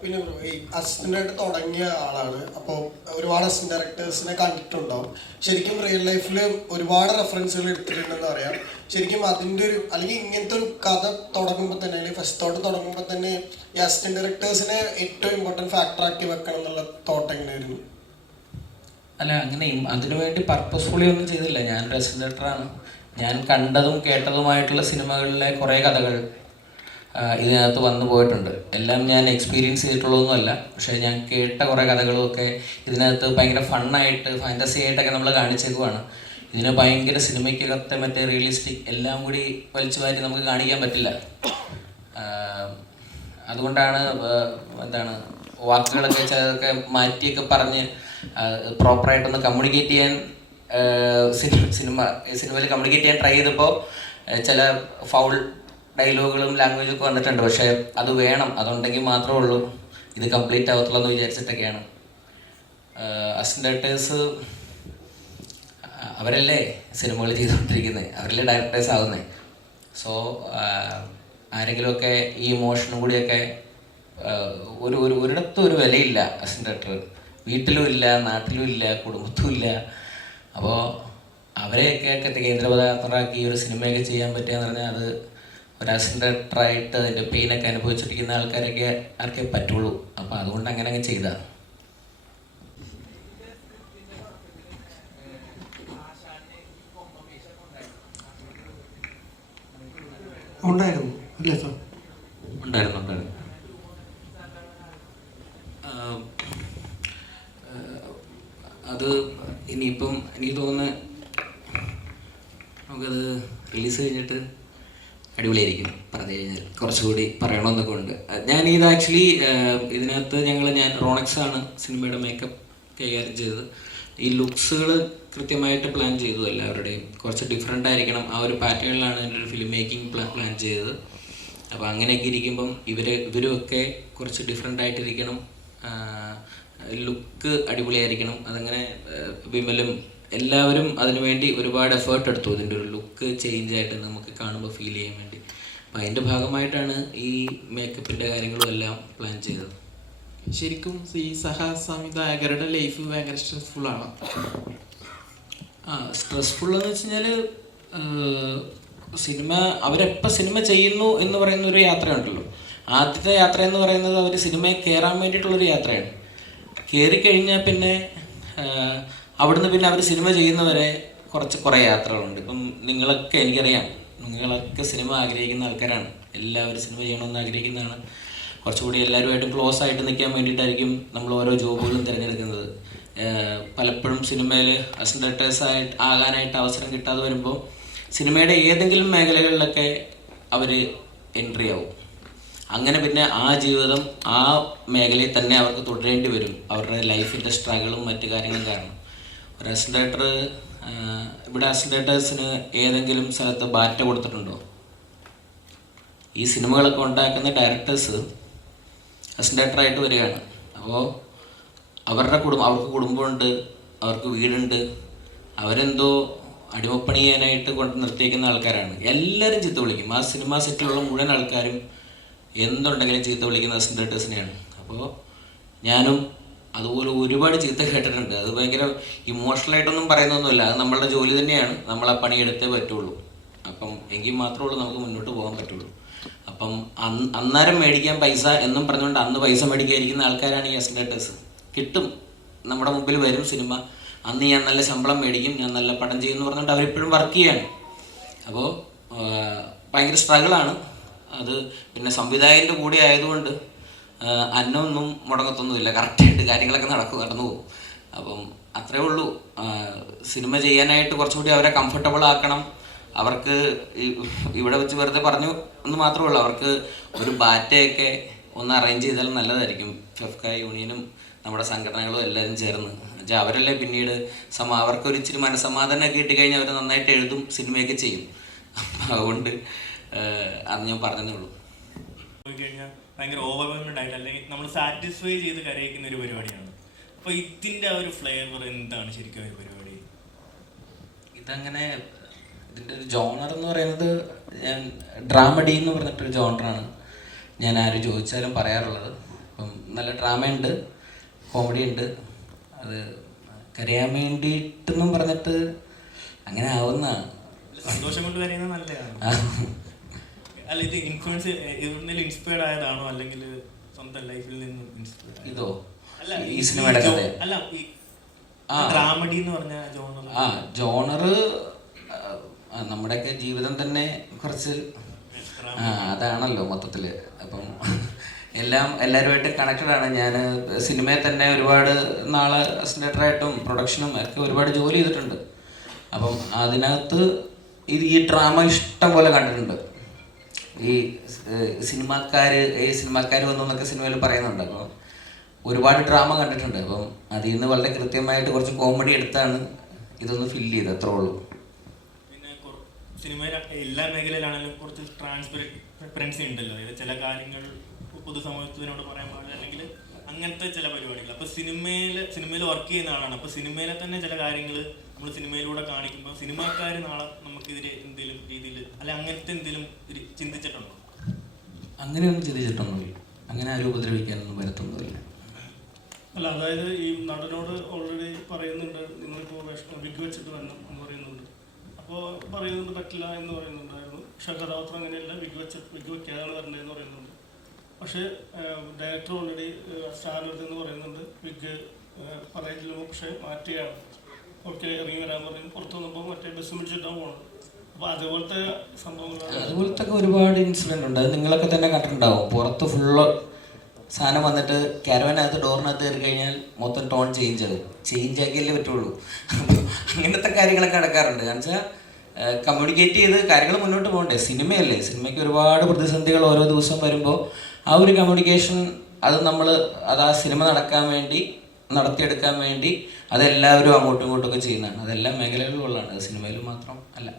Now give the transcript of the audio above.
പിന്നെ ഈ അസിസ്റ്റൻ്റായിട്ട് തുടങ്ങിയ ആളാണ്. അപ്പോൾ ഒരുപാട് അസിസ്റ്റന്റ് ഡയറക്ടേഴ്സിനെ കണ്ടിട്ടുണ്ടാവും. ശരിക്കും റിയൽ ലൈഫിൽ ഒരുപാട് റെഫറൻസുകൾ എടുത്തിട്ടുണ്ടെന്ന് അറിയാം. ശരിക്കും അതിൻ്റെ ഒരു അല്ലെങ്കിൽ ഇങ്ങനത്തെ ഒരു കഥ തുടങ്ങുമ്പോൾ തന്നെ അല്ലെങ്കിൽ ഫസ്റ്റ് തോട്ട് തുടങ്ങുമ്പോൾ തന്നെ ഈ അസിസ്റ്റന്റ് ഡയറക്ടേഴ്സിനെ ഏറ്റവും ഇമ്പോർട്ടൻറ്റ് ഫാക്ടറാക്കി വെക്കണം എന്നുള്ള തോട്ട് എങ്ങനെയായിരുന്നു? അല്ല, അങ്ങനെയും അതിനുവേണ്ടി പർപ്പസ്ഫുള്ളി ഒന്നും ചെയ്തില്ല. ഞാനൊരു അസിസ്റ്റന്റ് ഡയറക്ടറാണ്. ഞാൻ കണ്ടതും കേട്ടതുമായിട്ടുള്ള സിനിമകളിലെ കുറേ കഥകൾ ഇതിനകത്ത് വന്നു പോയിട്ടുണ്ട്. എല്ലാം ഞാൻ എക്സ്പീരിയൻസ് ചെയ്തിട്ടുള്ളതൊന്നുമല്ല, പക്ഷേ ഞാൻ കേട്ട കുറേ കഥകളുമൊക്കെ ഇതിനകത്ത് ഭയങ്കര ഫണ്ണായിട്ട് ഫാൻറ്റസി ആയിട്ടൊക്കെ നമ്മൾ കാണിച്ചേക്കുവാണ്. ഇതിന് ഭയങ്കര സിനിമയ്ക്കകത്തെ മറ്റേ റിയലിസ്റ്റിക് എല്ലാം കൂടി വലിച്ചു മാറ്റി നമുക്ക് കാണിക്കാൻ പറ്റില്ല. അതുകൊണ്ടാണ് എന്താണ് വാക്കുകളൊക്കെ ചിലതൊക്കെ മാറ്റിയൊക്കെ പറഞ്ഞ് പ്രോപ്പറായിട്ടൊന്ന് കമ്മ്യൂണിക്കേറ്റ് ചെയ്യാൻ സിനിമയിൽ കമ്മ്യൂണിക്കേറ്റ് ചെയ്യാൻ ട്രൈ ചെയ്തപ്പോൾ ചില ഫൗൾ ഡയലോഗുകളും ലാംഗ്വേജും ഒക്കെ വന്നിട്ടുണ്ട്. പക്ഷേ അത് വേണം, അതുണ്ടെങ്കിൽ മാത്രമേ ഉള്ളൂ ഇത് കംപ്ലീറ്റ് ആവത്തുള്ളൂ എന്ന് വിചാരിച്ചിട്ടൊക്കെയാണ്. അസിസ്റ്റന്റ് ഡയറക്ടേഴ്സ് അവരല്ലേ സിനിമകൾ ചെയ്തുകൊണ്ടിരിക്കുന്നത്, അവരല്ലേ ഡയറക്ടേഴ്സ് ആവുന്നത്. സോ ആരെങ്കിലുമൊക്കെ ഈ ഇമോഷനും കൂടിയൊക്കെ ഒരിടത്തും ഒരു വിലയില്ല അസിസ്റ്റന്റ് ഡയറക്ടർ. വീട്ടിലും ഇല്ല, നാട്ടിലും ഇല്ല, കുടുംബത്തും ഇല്ല. അപ്പോൾ അവരെയൊക്കെ കേന്ദ്രപദാർത്ഥമാക്കി ഒരു സിനിമയൊക്കെ ചെയ്യാൻ പറ്റുകയെന്ന് പറഞ്ഞാൽ അത് ഒരു അസിസ്റ്റന്റ് ഡയറക്ടറായിട്ട് അതിൻ്റെ പെയിനൊക്കെ അനുഭവിച്ചിരിക്കുന്ന ആർക്കേ പറ്റുള്ളൂ. അപ്പോൾ അതുകൊണ്ട് അങ്ങനെ ചെയ്താൽ ഉണ്ടായിരുന്നു അല്ലേ സാർ? ഉണ്ടായിരുന്നു. അത് ഇനിയിപ്പം എനിക്ക് തോന്നുന്നത് നമുക്കത് റിലീസ് കഴിഞ്ഞിട്ട് അടിപൊളിയായിരിക്കും. പറഞ്ഞു കഴിഞ്ഞാൽ കുറച്ചുകൂടി പറയണമെന്നൊക്കെ ഉണ്ട്. ഇത് ആക്ച്വലി ഇതിനകത്ത് ഞാൻ റോണക്സ് ആണ് സിനിമയുടെ മേക്കപ്പ് കൈകാര്യം ചെയ്തത്. ഈ ലുക്സുകൾ കൃത്യമായിട്ട് പ്ലാൻ ചെയ്തു. എല്ലാവരുടെയും കുറച്ച് ഡിഫറെൻ്റ് ആയിരിക്കണം, ആ ഒരു പാറ്റേണിലാണ് എൻ്റെ ഒരു ഫിലിം മേക്കിംഗ് പ്ലാൻ ചെയ്തത്. അപ്പോൾ അങ്ങനെയൊക്കെ ഇരിക്കുമ്പം ഇവരുമൊക്കെ കുറച്ച് ഡിഫറെൻ്റ് ആയിട്ടിരിക്കണം, ലുക്ക് അടിപൊളിയായിരിക്കണം. അതങ്ങനെ വിമലും എല്ലാവരും അതിനുവേണ്ടി ഒരുപാട് എഫേർട്ട് എടുത്തു ഇതിൻ്റെ ഒരു ലുക്ക് ചേഞ്ച് ആയിട്ട് നമുക്ക് കാണുമ്പോൾ ഫീൽ ചെയ്യാൻ വേണ്ടി. അപ്പം അതിൻ്റെ ഭാഗമായിട്ടാണ് ഈ മേക്കപ്പിൻ്റെ കാര്യങ്ങളും എല്ലാം പ്ലാൻ ചെയ്തത്. ശരിക്കും ഈ സഹസംവിധായകരുടെ ലൈഫ് ഭയങ്കര സ്ട്രെസ്ഫുള്ളാണ്. സ്ട്രെസ്ഫുള്ളെന്ന് വെച്ച് കഴിഞ്ഞാൽ അവരെപ്പോൾ സിനിമ ചെയ്യുന്നു എന്ന് പറയുന്ന ഒരു യാത്രയുണ്ടല്ലോ. ആദ്യത്തെ യാത്ര എന്ന് പറയുന്നത് അവർ സിനിമയിൽ കയറാൻ വേണ്ടിയിട്ടുള്ളൊരു യാത്രയാണ്. കയറിക്കഴിഞ്ഞാൽ പിന്നെ അവിടുന്ന് പിന്നെ അവർ സിനിമ ചെയ്യുന്നവരെ കുറേ യാത്രകളുണ്ട്. ഇപ്പം നിങ്ങളൊക്കെ എനിക്കറിയാം, നിങ്ങളൊക്കെ സിനിമ ആഗ്രഹിക്കുന്ന ആൾക്കാരാണ്. എല്ലാവരും സിനിമ ചെയ്യണമെന്ന് ആഗ്രഹിക്കുന്നതാണ്. കുറച്ചുകൂടി എല്ലാവരുമായിട്ടും ക്ലോസ് ആയിട്ട് നിൽക്കാൻ വേണ്ടിയിട്ടായിരിക്കും നമ്മൾ ഓരോ ജോബുകളും തിരഞ്ഞെടുക്കുന്നത്. പലപ്പോഴും സിനിമയിൽ അസിസ്റ്റന്റ് ഡയറക്ടേഴ്സായിട്ട് ആകാനായിട്ട് അവസരം കിട്ടാതെ വരുമ്പോൾ സിനിമയുടെ ഏതെങ്കിലും മേഖലകളിലൊക്കെ അവർ എൻട്രി ആവും. അങ്ങനെ പിന്നെ ആ ജീവിതം ആ മേഖലയിൽ തന്നെ അവർക്ക് തുടരേണ്ടി വരും, അവരുടെ ലൈഫിൻ്റെ സ്ട്രഗിളും മറ്റു കാര്യങ്ങളും കാരണം. ഒരു അസിസ്റ്റന്റ് ഡയറക്ടർ ഇവിടെ അസിസ്റ്റന്റ് ഡയറക്ടേഴ്സിന് ഏതെങ്കിലും സ്ഥലത്ത് ബാറ്റ കൊടുത്തിട്ടുണ്ടോ? ഈ സിനിമകളൊക്കെ ഉണ്ടാക്കുന്ന ഡയറക്ടേഴ്സ് അസിസ്റ്റന്റ് ഡയറക്ടറായിട്ട് വരികയാണ്. അപ്പോൾ അവർക്ക് കുടുംബമുണ്ട്, അവർക്ക് വീടുണ്ട്, അവരെന്തോ അടിമപ്പണി ചെയ്യാനായിട്ട് കൊണ്ട് നിർത്തിയേക്കുന്ന ആൾക്കാരാണ്. എല്ലാവരും ചീത്ത വിളിക്കും. ആ സിനിമാ സെറ്റിലുള്ള മുഴുവൻ ആൾക്കാരും എന്തുണ്ടെങ്കിലും ചീത്ത വിളിക്കുന്ന അസിസ്റ്റന്റ് ഡയറക്ടേഴ്സിനെയാണ്. അപ്പോൾ ഞാനും അതുപോലെ ഒരുപാട് ചീത്ത കേട്ടിട്ടുണ്ട്. അത് ഭയങ്കര ഇമോഷണലായിട്ടൊന്നും പറയുന്നൊന്നുമില്ല, അത് നമ്മളുടെ ജോലി തന്നെയാണ്, നമ്മൾ ആ പണിയെടുത്തേ പറ്റുള്ളൂ. അപ്പം എങ്കിൽ മാത്രമേ ഉള്ളൂ നമുക്ക് മുന്നോട്ട് പോകാൻ പറ്റുള്ളൂ. അപ്പം അന്നേരം മേടിക്കാൻ പൈസ എന്നും പറഞ്ഞുകൊണ്ട് അന്ന് പൈസ മേടിക്കാതിരിക്കുന്ന ആൾക്കാരാണ് ഈ അസിസ്റ്റന്റ് ഡയറക്ടേഴ്സ്. കിട്ടും, നമ്മുടെ മുമ്പിൽ വരും സിനിമ, അന്ന് ഞാൻ നല്ല ശമ്പളം മേടിക്കും, ഞാൻ നല്ല പടം ചെയ്യുമെന്ന് പറഞ്ഞുകൊണ്ട് അവരിപ്പോഴും വർക്ക് ചെയ്യാണ്. അപ്പോൾ ഭയങ്കര സ്ട്രഗിളാണ് അത്. പിന്നെ സംവിധായകൻ്റെ കൂടെ ആയതുകൊണ്ട് അന്നൊന്നും മുടങ്ങത്തൊന്നുമില്ല, കറക്റ്റായിട്ട് കാര്യങ്ങളൊക്കെ നടന്നു പോകും. അപ്പം അത്രേ ഉള്ളൂ. സിനിമ ചെയ്യാനായിട്ട് കുറച്ചുകൂടി അവരെ കംഫർട്ടബിൾ ആക്കണം. അവർക്ക് ഇവിടെ വെച്ച് വെറുതെ പറഞ്ഞു എന്ന് മാത്രമേ ഉള്ളൂ. അവർക്ക് ഒരു ബാറ്റയൊക്കെ ഒന്ന് അറേഞ്ച് ചെയ്താൽ നല്ലതായിരിക്കും. ഫെഫ്ക യൂണിയനും നമ്മുടെ സംഘടനകളും എല്ലാവരും ചേർന്ന് എന്നുവെച്ചാൽ അവരല്ലേ പിന്നീട് അവർക്കൊരു ഇച്ചിരി മനസ്സമാധാനമൊക്കെ കിട്ടിക്കഴിഞ്ഞാൽ അവർ നന്നായിട്ട് എഴുതും, സിനിമയൊക്കെ ചെയ്യും. അതുകൊണ്ട് അത് ഞാൻ പറഞ്ഞതേ ഉള്ളൂ. പോയിക്കഴിഞ്ഞാൽ ഭയങ്കര ഓവർവെൽമഡ് ആയിട്ട് അല്ലെങ്കിൽ നമ്മൾ സാറ്റിസ്ഫൈ ചെയ്ത് കരയിക്കുന്ന ഒരു പരിപാടിയാണ്. അപ്പോൾ ഇതിൻ്റെ ആ ഒരു ഫ്ലേവർ എന്താണ് ശരിക്കും ഒരു പരിപാടി? ഇതങ്ങനെ ഇതിൻ്റെ ഒരു ജോണർ എന്ന് പറയുന്നത് ഡ്രാമഡി എന്ന് പറഞ്ഞിട്ടൊരു ജോണറാണ് ഞാൻ ആര് ചോദിച്ചാലും പറയാറുള്ളത്. അപ്പം നല്ല ഡ്രാമയുണ്ട്, കോമഡി ഉണ്ട്. അത് കരയാൻ വേണ്ടിയിട്ടെന്നും പറഞ്ഞിട്ട് അങ്ങനെ ആവുന്ന സന്തോഷം കൊണ്ട് കരയുന്നത് നല്ലതാണ്. അല്ല, ഇത് ഇൻഫ്ലുവൻസ് ഇതൊന്നിലും ഇൻസ്പയർഡ് ആയതാണോ അല്ലെങ്കിൽ സ്വന്തം ലൈഫിൽ നിന്നും ഇൻസ്പയർഡ്? ഇതോ അല്ല, ഈ സിനിമയുടെ കഥ അല്ല, ഈ ഡ്രാമഡി എന്ന് പറഞ്ഞ ജോണറ് നമ്മുടെയൊക്കെ ജീവിതം തന്നെ കുറച്ച് അതാണല്ലോ മൊത്തത്തില്. അപ്പം എല്ലാവരുമായിട്ട് കണക്റ്റഡ് ആണ്. ഞാൻ സിനിമയിൽ തന്നെ ഒരുപാട് നാള് അസിസ്റ്റൻ്റായിട്ടും പ്രൊഡക്ഷനും ഒക്കെ ഒരുപാട് ജോലി ചെയ്തിട്ടുണ്ട്. അപ്പം അതിനകത്ത് ഈ ഡ്രാമ ഇഷ്ടം പോലെ കണ്ടിട്ടുണ്ട്. ഈ സിനിമാക്കാർ വന്നു എന്നൊക്കെ സിനിമയിൽ പറയുന്നുണ്ട്. അപ്പം ഒരുപാട് ഡ്രാമ കണ്ടിട്ടുണ്ട്. അപ്പം അതിൽ നിന്ന് വളരെ കൃത്യമായിട്ട് കുറച്ച് കോമഡി എടുത്താണ് ഇതൊന്ന് ഫില്ല് ചെയ്ത്, അത്രേ ഉള്ളൂ. പിന്നെ സിനിമയിൽ എല്ലാ മേഖലയിലാണെങ്കിലും കുറച്ച് ട്രാൻസ്പെറൻസി ഉണ്ടല്ലോ. അതായത് ചില കാര്യങ്ങൾ പൊതുസമൂഹത്തിനോട് പറയാൻ പാടില്ല, അല്ലെങ്കിൽ അങ്ങനത്തെ ചില പരിപാടികൾ. അപ്പോൾ സിനിമയിൽ വർക്ക് ചെയ്യുന്ന ആളാണ്. അപ്പോൾ സിനിമയിലെ തന്നെ ചില കാര്യങ്ങൾ നമ്മൾ സിനിമയിലൂടെ കാണിക്കുമ്പോൾ സിനിമാക്കാർ നാളെ നമുക്കെതിരെ എന്തെങ്കിലും രീതിയിൽ അല്ല അങ്ങനത്തെ എന്തെങ്കിലും ചിന്തിച്ചിട്ടുണ്ടോ? അങ്ങനെയൊന്നും ചിന്തിച്ചിട്ടൊന്നുമില്ല. അങ്ങനെ ആരും ഉപദ്രവിക്കാനൊന്നും വരത്തൊന്നുമില്ല. അല്ല, അതായത് ഈ നടനോട് ഓൾറെഡി പറയുന്നുണ്ട്, നിങ്ങളിപ്പോൾ വിഗ് വെച്ചിട്ട് വരണം എന്ന് പറയുന്നുണ്ട്. അപ്പോൾ പറയുന്നുണ്ട് പറ്റില്ല എന്ന് പറയുന്നുണ്ടായിരുന്നു. പക്ഷെ കഥാപാത്രം അങ്ങനെയല്ല, വിഗ് വെക്കാതാണ് വരേണ്ടതെന്ന് പറയുന്നുണ്ട്. പക്ഷേ ഡയറക്ടർ ഓൾറെഡി സ്ഥാനത്ത് എന്ന് പറയുന്നുണ്ട് വിഗ് പറയില്ല, പക്ഷേ മാറ്റുകയാണ്. ഓക്കെ, ഇറങ്ങി വരാൻ പറഞ്ഞു. പുറത്തു വന്നപ്പോൾ മറ്റേ ബസ് പിടിച്ചിട്ടാണ് പോകുന്നത്. അപ്പോൾ അതുപോലത്തെ സംഭവങ്ങൾ, അതുപോലത്തെ ഒരുപാട് ഇൻസിഡന്റ് ഉണ്ട്. അത് നിങ്ങളൊക്കെ തന്നെ കണ്ടിട്ടുണ്ടാവും. പുറത്ത് ഫുള്ള് സാധനം വന്നിട്ട് ക്യാരവനകത്ത് ഡോറിനകത്ത് കയറി കഴിഞ്ഞാൽ മൊത്തം ടോൺ ചേഞ്ച് ആക്കിയല്ലേ പറ്റുള്ളൂ. അപ്പോൾ അങ്ങനത്തെ കാര്യങ്ങളൊക്കെ നടക്കാറുണ്ട്. കാരണം വെച്ചാൽ കമ്മ്യൂണിക്കേറ്റ് ചെയ്ത് കാര്യങ്ങൾ മുന്നോട്ട് പോകണ്ടേ. സിനിമയല്ലേ, സിനിമയ്ക്ക് ഒരുപാട് പ്രതിസന്ധികൾ ഓരോ ദിവസം വരുമ്പോൾ ആ ഒരു കമ്മ്യൂണിക്കേഷൻ അത് ആ സിനിമ നടത്തിയെടുക്കാൻ വേണ്ടി അതെല്ലാവരും അങ്ങോട്ടും ഇങ്ങോട്ടും ഒക്കെ ചെയ്യുന്നതാണ്. അതെല്ലാ മേഖലകളിലും ഉള്ളതാണ്, അത് സിനിമയിൽ മാത്രം അല്ല.